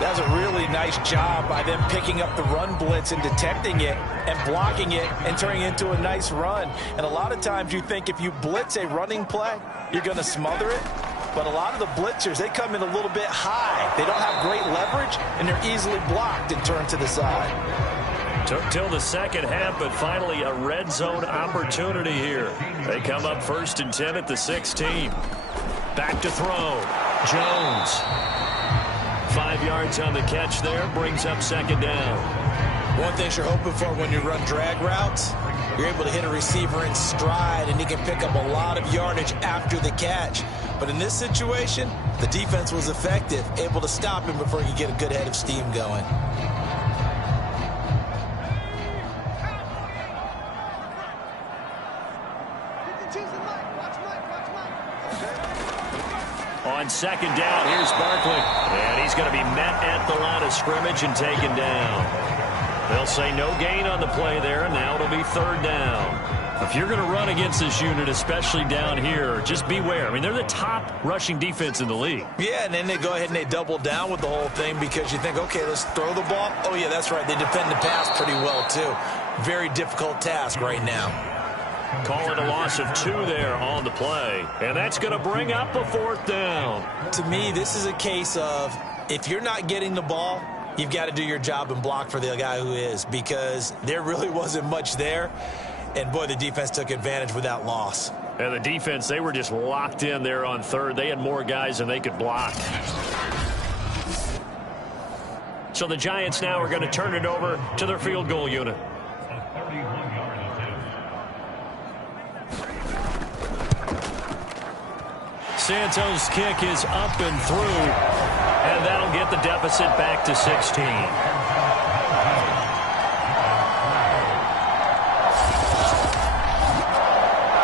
That's a really nice job by them picking up the run blitz and detecting it and blocking it and turning it into a nice run. And a lot of times you think if you blitz a running play, you're going to smother it. But a lot of the blitzers, they come in a little bit high. They don't have great leverage, and they're easily blocked and turned to the side. Took till the second half, but finally a red zone opportunity here. They come up 1st and 10 at the 16. Back to throw. Jones. 5 yards on the catch there. Brings up 2nd down. One thing you're hoping for when you run drag routes, you're able to hit a receiver in stride, and he can pick up a lot of yardage after the catch. But in this situation, the defense was effective, able to stop him before he could get a good head of steam going. On 2nd down, here's Barkley. And he's going to be met at the line of scrimmage and taken down. They'll say no gain on the play there, and now it'll be 3rd down. If you're going to run against this unit, especially down here, just beware. I mean, they're the top rushing defense in the league. Yeah, and then they go ahead and they double down with the whole thing because you think, okay, let's throw the ball. Oh, yeah, that's right. They defend the pass pretty well, too. Very difficult task right now. Call it a loss of 2 there on the play. And that's going to bring up a 4th down. To me, this is a case of if you're not getting the ball, you've got to do your job and block for the guy who is, because there really wasn't much there. And, boy, the defense took advantage with that loss. And the defense, they were just locked in there on 3rd. They had more guys than they could block. So the Giants now are going to turn it over to their field goal unit. Santos' kick is up and through, and that'll get the deficit back to 16.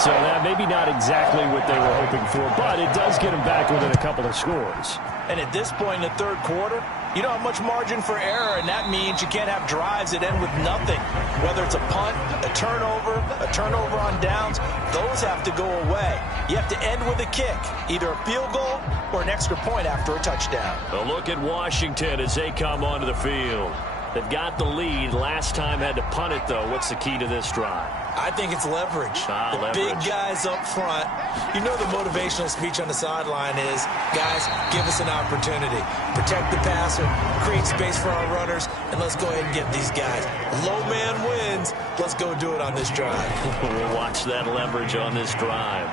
So that Yeah, maybe not exactly what they were hoping for, but it does get them back within a couple of scores. And at this point in the third quarter, you don't have much margin for error, and that means you can't have drives that end with nothing. Whether it's a punt, a turnover on downs, those have to go away. You have to end with a kick, either a field goal or an extra point after a touchdown. A look at Washington as they come onto the field. They've got the lead. Last time had to punt it, though. What's the key to this drive? I think it's leverage. Leverage. Big guys up front. You know the motivational speech on the sideline is, guys, give us an opportunity. Protect the passer, create space for our runners, and let's go ahead and get these guys. Low man wins. Let's go do it on this drive. We'll watch that leverage on this drive.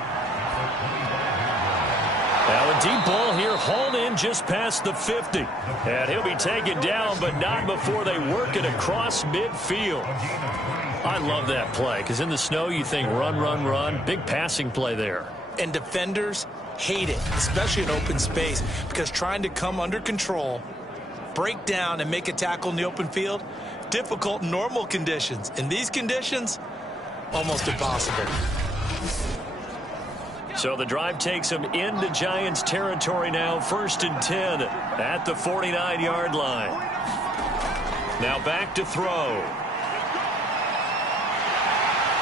Now a deep ball here, hauled in just past the 50. And he'll be taken down, but not before they work it across midfield. I love that play, because in the snow you think run, run, run. Big passing play there. And defenders hate it, especially in open space, because trying to come under control, break down, and make a tackle in the open field, difficult in normal conditions. In these conditions, almost impossible. So the drive takes them into Giants territory now, 1st and 10 at the 49-yard line. Now back to throw.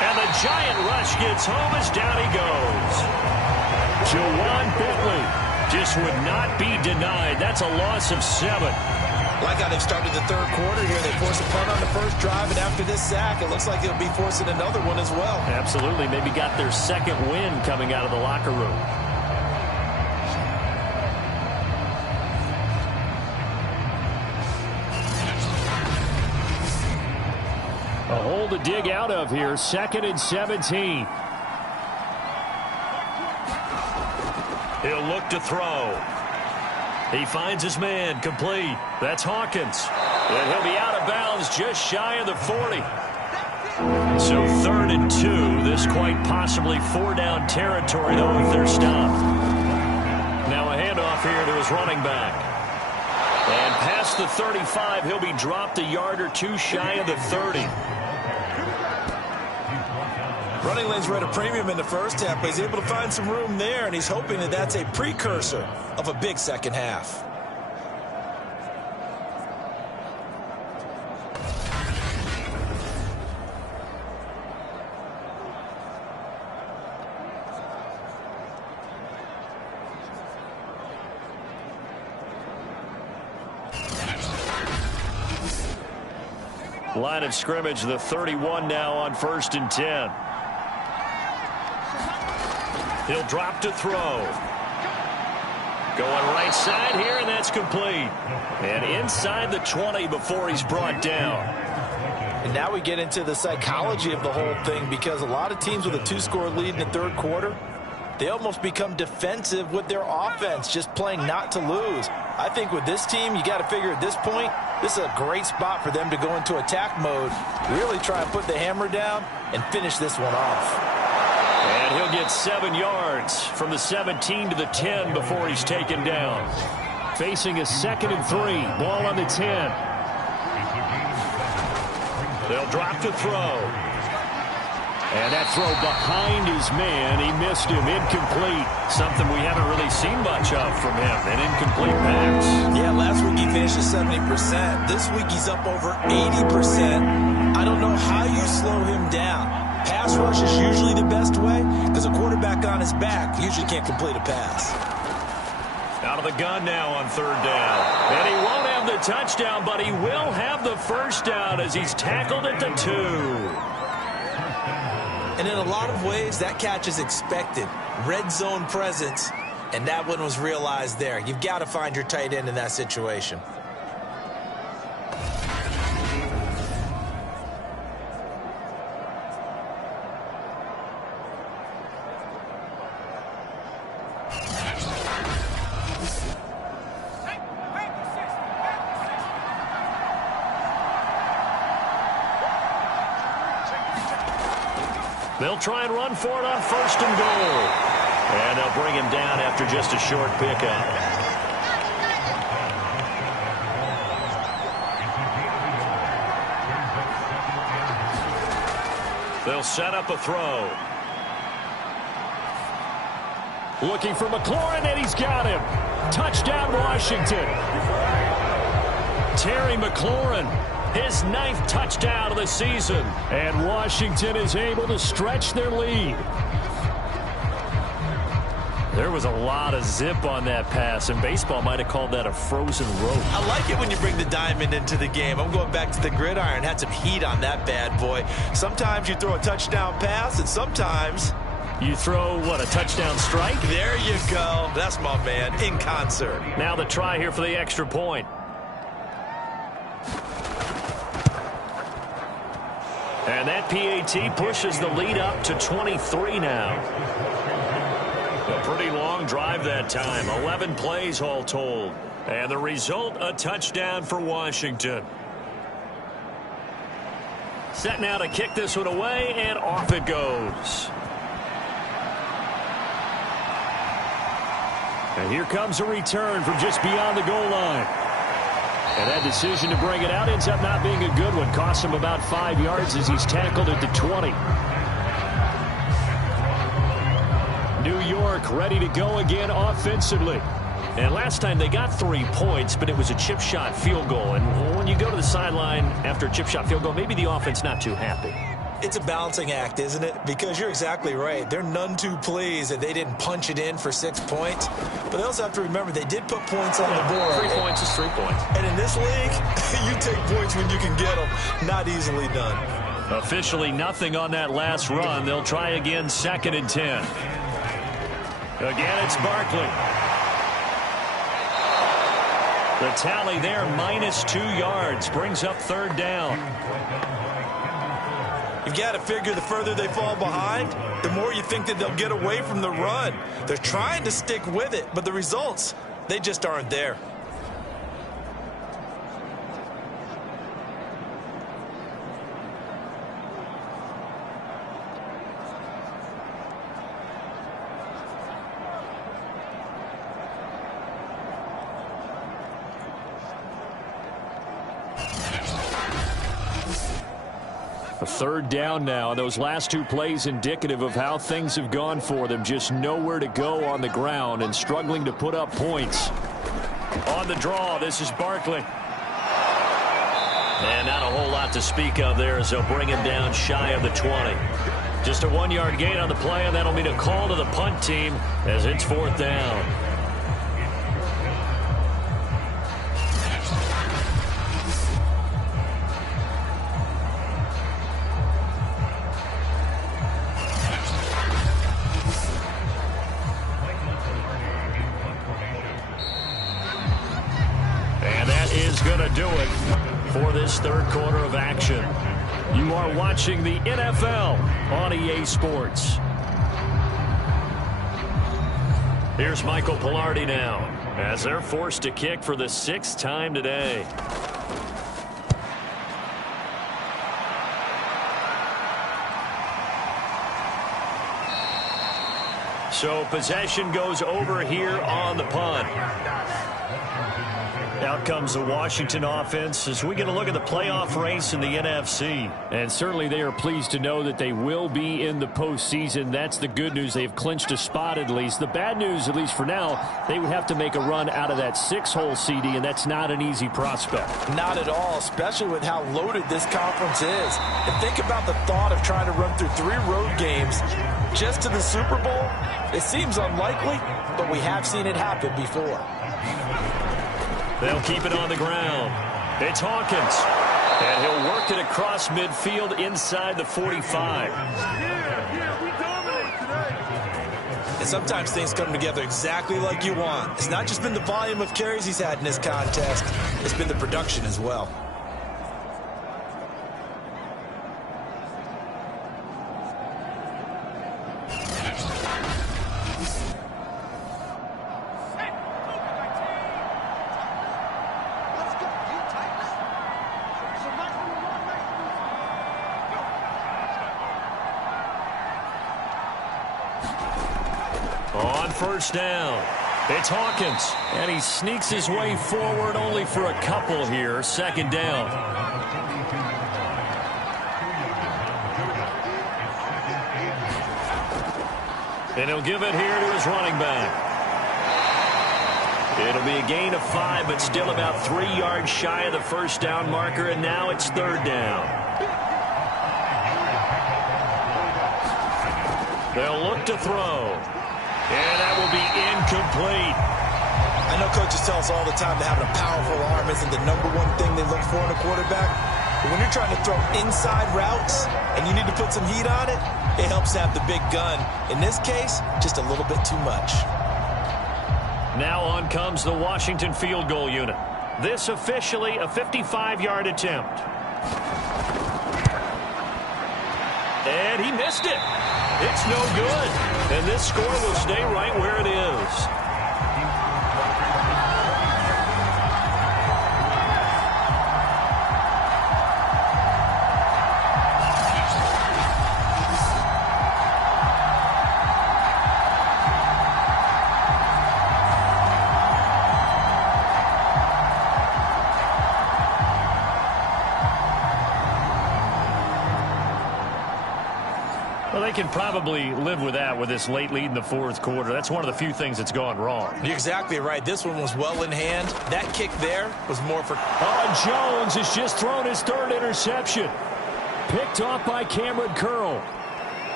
And the Giant rush gets home as down he goes. Jawan Bentley just would not be denied. That's a loss of 7. Like how they've started the third quarter here. They force a punt on the first drive, and after this sack, it looks like they'll be forcing another one as well. Absolutely. Maybe got their second win coming out of the locker room. A hole to dig out of here. 2nd and 17. He'll look to throw. He finds his man, complete. That's Hawkins. And he'll be out of bounds just shy of the 40. So 3rd and 2. This quite possibly 4-down territory, though, if they're stopped. Now a handoff here to his running back. And past the 35, he'll be dropped a yard or two shy of the 30. Running lanes were at a premium in the first half, but he's able to find some room there, and he's hoping that that's a precursor of a big second half. Line of scrimmage, the 31 now on 1st and 10. He'll drop to throw. Going right side here, and that's complete. And inside the 20 before he's brought down. And now we get into the psychology of the whole thing, because a lot of teams with a 2-score lead in the third quarter, they almost become defensive with their offense, just playing not to lose. I think with this team, you got to figure at this point, this is a great spot for them to go into attack mode, really try and put the hammer down and finish this one off. And he'll get 7 yards from the 17 to the 10 before he's taken down. Facing a 2nd and 3. Ball on the 10. They'll drop to throw. And that throw behind his man. He missed him. Incomplete. Something we haven't really seen much of from him. An incomplete pass. Yeah, last week he finished at 70%. This week he's up over 80%. I don't know how you slow him down. Pass rush is usually the best way, because a quarterback on his back usually can't complete a pass. Out of the gun now on 3rd down. And he won't have the touchdown, but he will have the 1st down as he's tackled at the 2. And in a lot of ways, that catch is expected. Red zone presence, and that one was realized there. You've got to find your tight end in that situation. They'll try and run for it on 1st and goal. And they'll bring him down after just a short pickup. They'll set up a throw. Looking for McLaurin, and he's got him. Touchdown, Washington. Terry McLaurin, his 9th touchdown of the season. And Washington is able to stretch their lead. There was a lot of zip on that pass, and baseball might have called that a frozen rope. I like it when you bring the diamond into the game. I'm going back to the gridiron. Had some heat on that bad boy. Sometimes you throw a touchdown pass, and sometimes you throw, what, a touchdown strike? There you go. That's my man, in concert. Now the try here for the extra point. And that PAT pushes the lead up to 23 now. A pretty long drive that time. 11 plays all told. And the result, a touchdown for Washington. Set now to kick this one away, and off it goes. And here comes a return from just beyond the goal line. And that decision to bring it out ends up not being a good one. Costs him about 5 yards as he's tackled at the 20. New York ready to go again offensively. And last time they got 3 points, but it was a chip shot field goal. And when you go to the sideline after a chip shot field goal, maybe the offense not too happy. It's a balancing act, isn't it? Because you're exactly right. They're none too pleased that they didn't punch it in for 6 points. But they also have to remember they did put points on the board. 3 points is 3 points. And in this league, you take points when you can get them. Not easily done. Officially nothing on that last run. They'll try again, 2nd and 10. Again, it's Barkley. The tally there, -2 yards. Brings up 3rd down. You've got to figure the further they fall behind, the more you think that they'll get away from the run. They're trying to stick with it, but the results, they just aren't there. A 3rd down now. Those last 2 plays indicative of how things have gone for them. Just nowhere to go on the ground and struggling to put up points. On the draw, this is Barkley. And not a whole lot to speak of there as they'll bring him down shy of the 20. Just a 1-yard gain on the play, and that'll mean a call to the punt team as it's 4th down. Going to do it for this 3rd quarter of action. You are watching the NFL on EA Sports. Here's Michael Pilardi now as they're forced to kick for the 6th time today. So possession goes over here on the punt. Out comes the Washington offense as we get a look at the playoff race in the NFC. And certainly they are pleased to know that they will be in the postseason. That's the good news. They've clinched a spot at least. The bad news, at least for now, they would have to make a run out of that 6-hole CD, and that's not an easy prospect. Not at all, especially with how loaded this conference is. And think about the thought of trying to run through 3 road games just to the Super Bowl. It seems unlikely, but we have seen it happen before. They'll keep it on the ground. It's Hawkins. And he'll work it across midfield inside the 45. We dominate today. And sometimes things come together exactly like you want. It's not just been the volume of carries he's had in this contest. It's been the production as well. On 1st down, it's Hawkins, and he sneaks his way forward only for a couple here. 2nd down. And he'll give it here to his running back. It'll be a gain of 5, but still about 3 yards shy of the first down marker, and now it's third down. They'll look to throw. And that will be incomplete. I know coaches tell us all the time that having a powerful arm isn't the #1 thing they look for in a quarterback. But when you're trying to throw inside routes and you need to put some heat on it, it helps to have the big gun. In this case, just a little bit too much. Now on comes the Washington field goal unit. This officially a 55-yard attempt. And he missed it. It's no good. And this score will stay right where it is. Well, they can probably live with that with this late lead in the fourth quarter. That's one of the few things that's gone wrong. You're exactly right. This one was well in hand. That kick there was more for... Jones has just thrown his third interception. Picked off by Cameron Curl.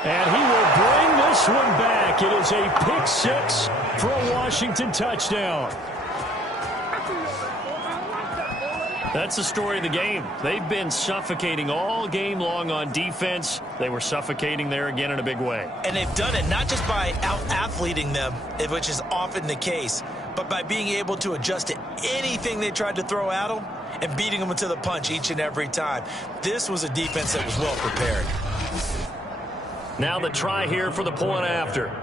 And he will bring this one back. It is a pick 6 for a Washington touchdown. That's the story of the game. They've been suffocating all game long on defense. They were suffocating there again in a big way. And they've done it not just by out-athleting them, which is often the case, but by being able to adjust to anything they tried to throw at them and beating them to the punch each and every time. This was a defense that was well prepared. Now the try here for the point after.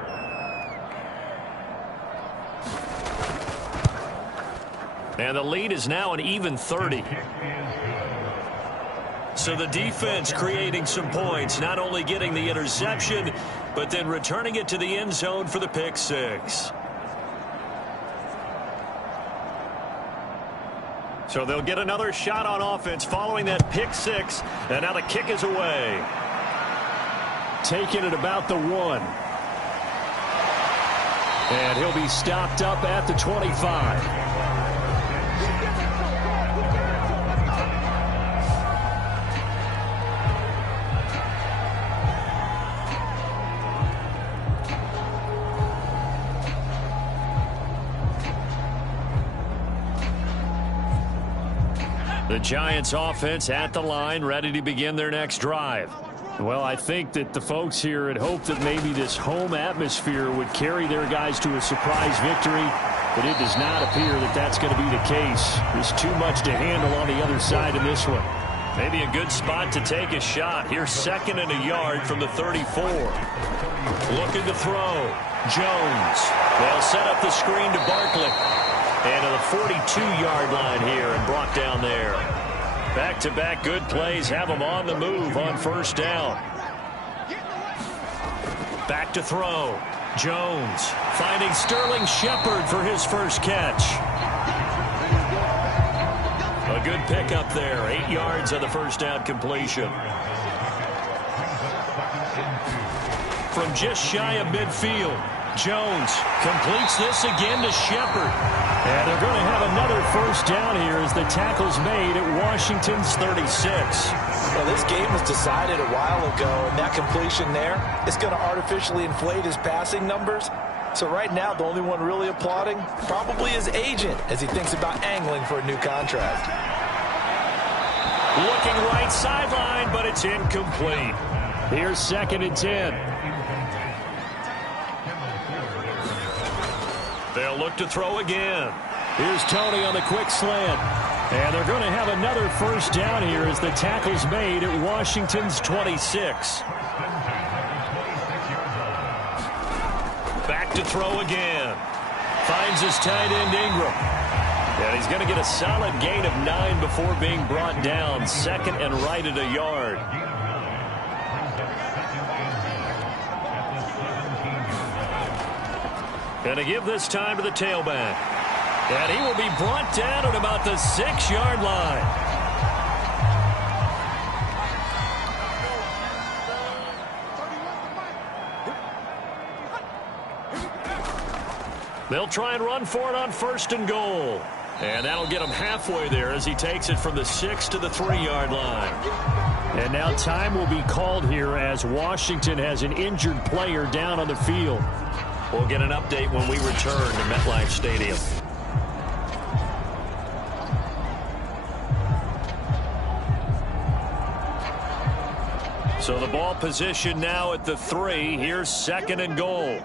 And the lead is now an even 30. So the defense creating some points, not only getting the interception, but then returning it to the end zone for the pick 6. So they'll get another shot on offense following that pick 6. And now the kick is away. Taking it about the 1. And he'll be stopped up at the 25. The Giants offense at the line, ready to begin their next drive. Well, I think that the folks here had hoped that maybe this home atmosphere would carry their guys to a surprise victory, but it does not appear that that's going to be the case. There's too much to handle on the other side of this one. Maybe a good spot to take a shot. Here's 2nd and a yard from the 34. Looking to throw. Jones. They'll set up the screen to Barkley. And to the 42-yard line here and brought down there. Back-to-back good plays have them on the move on first down. Back to throw. Jones finding Sterling Shepard for his first catch. A good pickup there. 8 yards on the first down completion. From just shy of midfield, Jones completes this again to Shepard. And they're going to have another first down here as the tackle's made at Washington's 36. Well, this game was decided a while ago, and that completion there is going to artificially inflate his passing numbers. So right now, the only one really applauding probably his agent as he thinks about angling for a new contract. Looking right sideline, but it's incomplete. Here's 2nd and 10. They'll look to throw again. Here's Tony on the quick slant. And they're going to have another first down here as the tackle's made at Washington's 26. Back to throw again. Finds his tight end Ingram. And he's going to get a solid gain of 9 before being brought down. 2nd and right at a yard. Going to give this time to the tailback. And he will be brought down at about the 6-yard line. They'll try and run for it on 1st and goal. And that'll get him halfway there as he takes it from the 6 to the 3-yard line. And now time will be called here as Washington has an injured player down on the field. We'll get an update when we return to MetLife Stadium. So the ball position now at the 3. Here's 2nd and goal.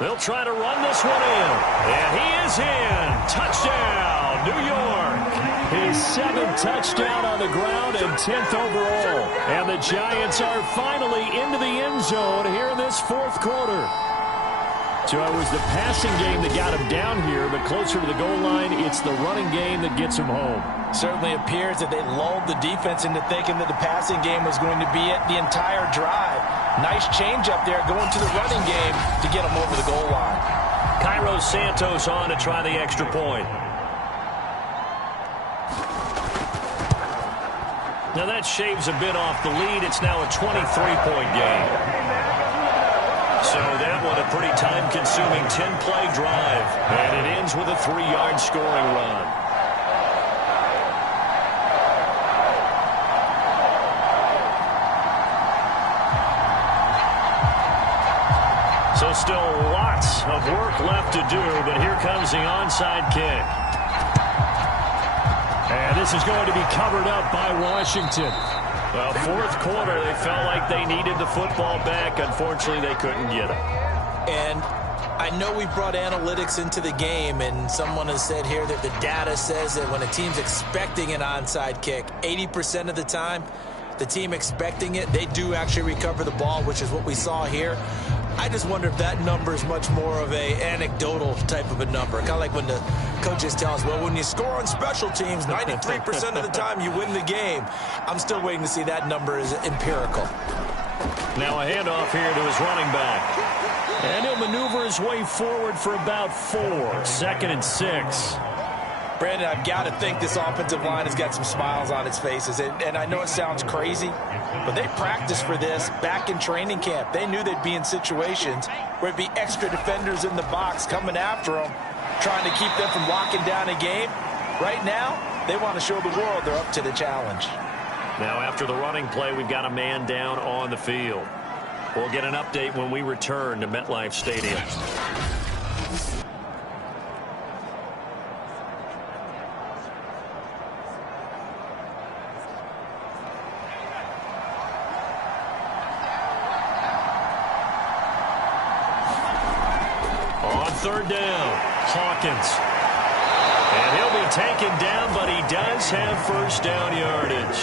They'll try to run this one in. And he is in. Touchdown, New York. His 7th touchdown on the ground and 10th overall. And the Giants are finally into the end zone here in this 4th quarter. So it was the passing game that got him down here, but closer to the goal line, it's the running game that gets him home. Certainly appears that they lulled the defense into thinking that the passing game was going to be it the entire drive. Nice change up there going to the running game to get him over the goal line. Cairo Santos on to try the extra point. Now that shaves a bit off the lead. It's now a 23-point game. So that one a pretty time-consuming 10-play drive. And it ends with a 3-yard scoring run. So still lots of work left to do, but here comes the onside kick. And this is going to be covered up by Washington. Well, 4th quarter, they felt like they needed the football back. Unfortunately, they couldn't get it. And I know we brought analytics into the game, and someone has said here that the data says that when a team's expecting an onside kick, 80% of the time, the team expecting it, they do actually recover the ball, which is what we saw here. I just wonder if that number is much more of a anecdotal type of a number. Kind of like when the coaches tell us, well, when you score on special teams, 93% of the time you win the game. I'm still waiting to see that number is empirical. Now a handoff here to his running back. And he'll maneuver his way forward for about 4. 2nd and 6. Brandon, I've got to think this offensive line has got some smiles on its faces. And I know it sounds crazy, but they practiced for this back in training camp. They knew they'd be in situations where it'd be extra defenders in the box coming after them, trying to keep them from locking down a game. Right now, they want to show the world they're up to the challenge. Now after the running play, we've got a man down on the field. We'll get an update when we return to MetLife Stadium. On 3rd down, Hawkins. And he'll be taken down, but he does have 1st down yardage.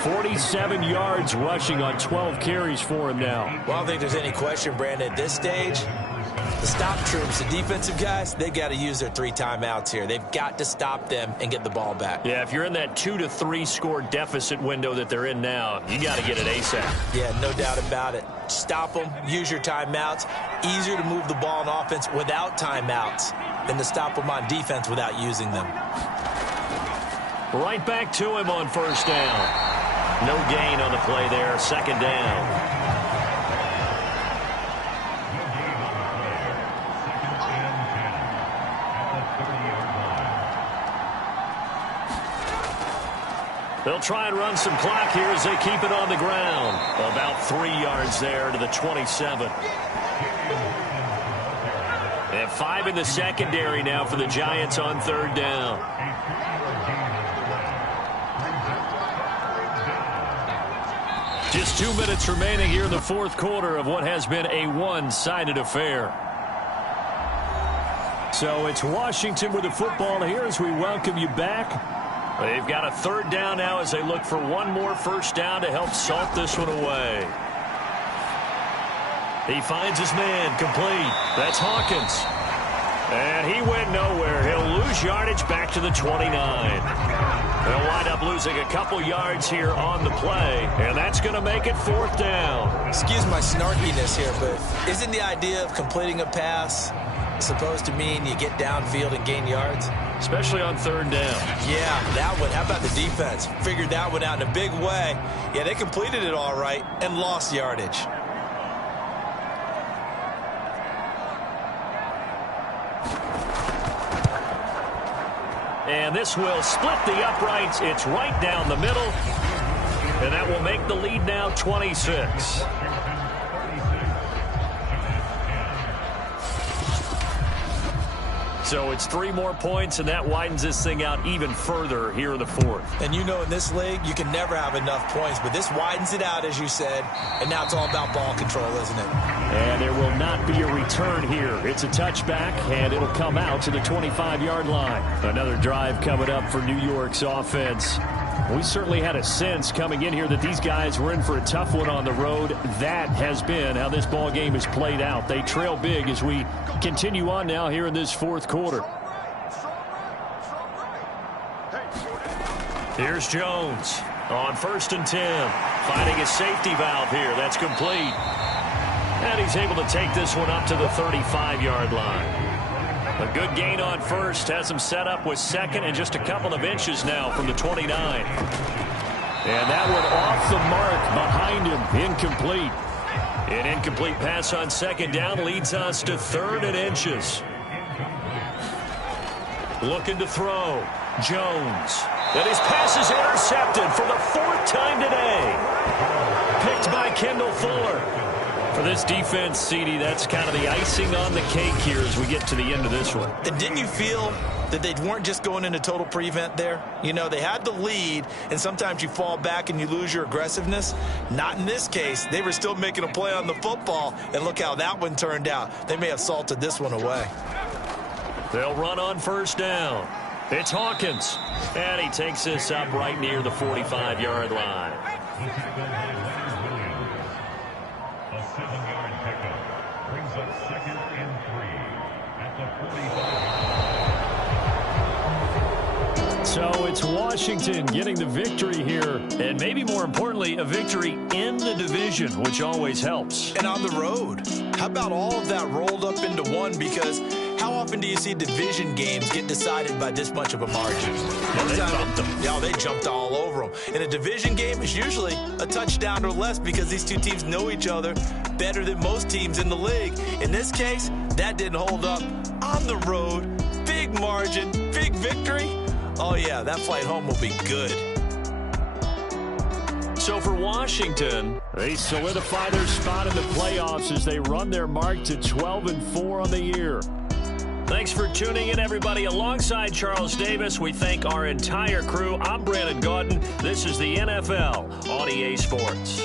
47 yards rushing on 12 carries for him now. Well, I don't think there's any question, Brandon, at this stage, the stop troops, the defensive guys, they've got to use their 3 timeouts here. They've got to stop them and get the ball back. Yeah, if you're in that 2 to 3 score deficit window that they're in now, you got to get it ASAP. Yeah, no doubt about it. Stop them, use your timeouts. Easier to move the ball on offense without timeouts than to stop them on defense without using them. Right back to him on 1st down. No gain on the play there. 2nd down. They'll try and run some clock here as they keep it on the ground. About 3 yards there to the 27. They have 5 in the secondary now for the Giants on 3rd down. Just 2 minutes remaining here in the 4th quarter of what has been a one-sided affair. So it's Washington with the football here as we welcome you back. They've got a 3rd down now as they look for one more 1st down to help salt this one away. He finds his man complete. That's Hawkins. And he went nowhere. He'll lose yardage back to the 29. They'll wind up losing a couple yards here on the play, and that's going to make it 4th down. Excuse my snarkiness here, but isn't the idea of completing a pass supposed to mean you get downfield and gain yards? Especially on 3rd down. Yeah, that one. How about the defense? Figured that one out in a big way. Yeah, they completed it all right and lost yardage. and this will split the uprights. It's right down the middle, and that will make the lead now 26. So it's 3 more points, and that widens this thing out even further here in the fourth. And you know in this league, you can never have enough points, but this widens it out, as you said, and now it's all about ball control, isn't it? And there will not be a return here. It's a touchback, and it'll come out to the 25-yard line. Another drive coming up for New York's offense. We certainly had a sense coming in here that these guys were in for a tough one on the road. That has been how this ball game has played out. They trail big as we continue on now here in this fourth quarter. Here's Jones on 1st and 10. Finding a safety valve here. That's complete. And he's able to take this one up to the 35-yard line. A good gain on first, has him set up with second and just a couple of inches now from the 29. And that one off the mark behind him, incomplete. An incomplete pass on second down leads us to 3rd and inches. Looking to throw, Jones. And his pass is intercepted for the 4th time today. Picked by Kendall Fuller. For this defense, CD, that's kind of the icing on the cake here as we get to the end of this one. And didn't you feel that they weren't just going into total prevent there? You know, they had the lead, and sometimes you fall back and you lose your aggressiveness. Not in this case. They were still making a play on the football, and look how that one turned out. They may have salted this one away. They'll run on 1st down. It's Hawkins, and he takes this up right near the 45-yard line. So it's Washington getting the victory here, and maybe more importantly, a victory in the division, which always helps. And on the road. How about all of that rolled up into one? Because how often do you see division games get decided by this much of a margin? They jumped them. Yeah, they jumped all over them. In a division game, it's usually a touchdown or less because these two teams know each other better than most teams in the league. In this case, that didn't hold up. On the road, big margin, big victory. Oh, yeah, that flight home will be good. So for Washington, they solidify their spot in the playoffs as they run their mark to 12-4 on the year. Thanks for tuning in, everybody. Alongside Charles Davis, we thank our entire crew. I'm Brandon Gaudin. This is the NFL on EA Sports.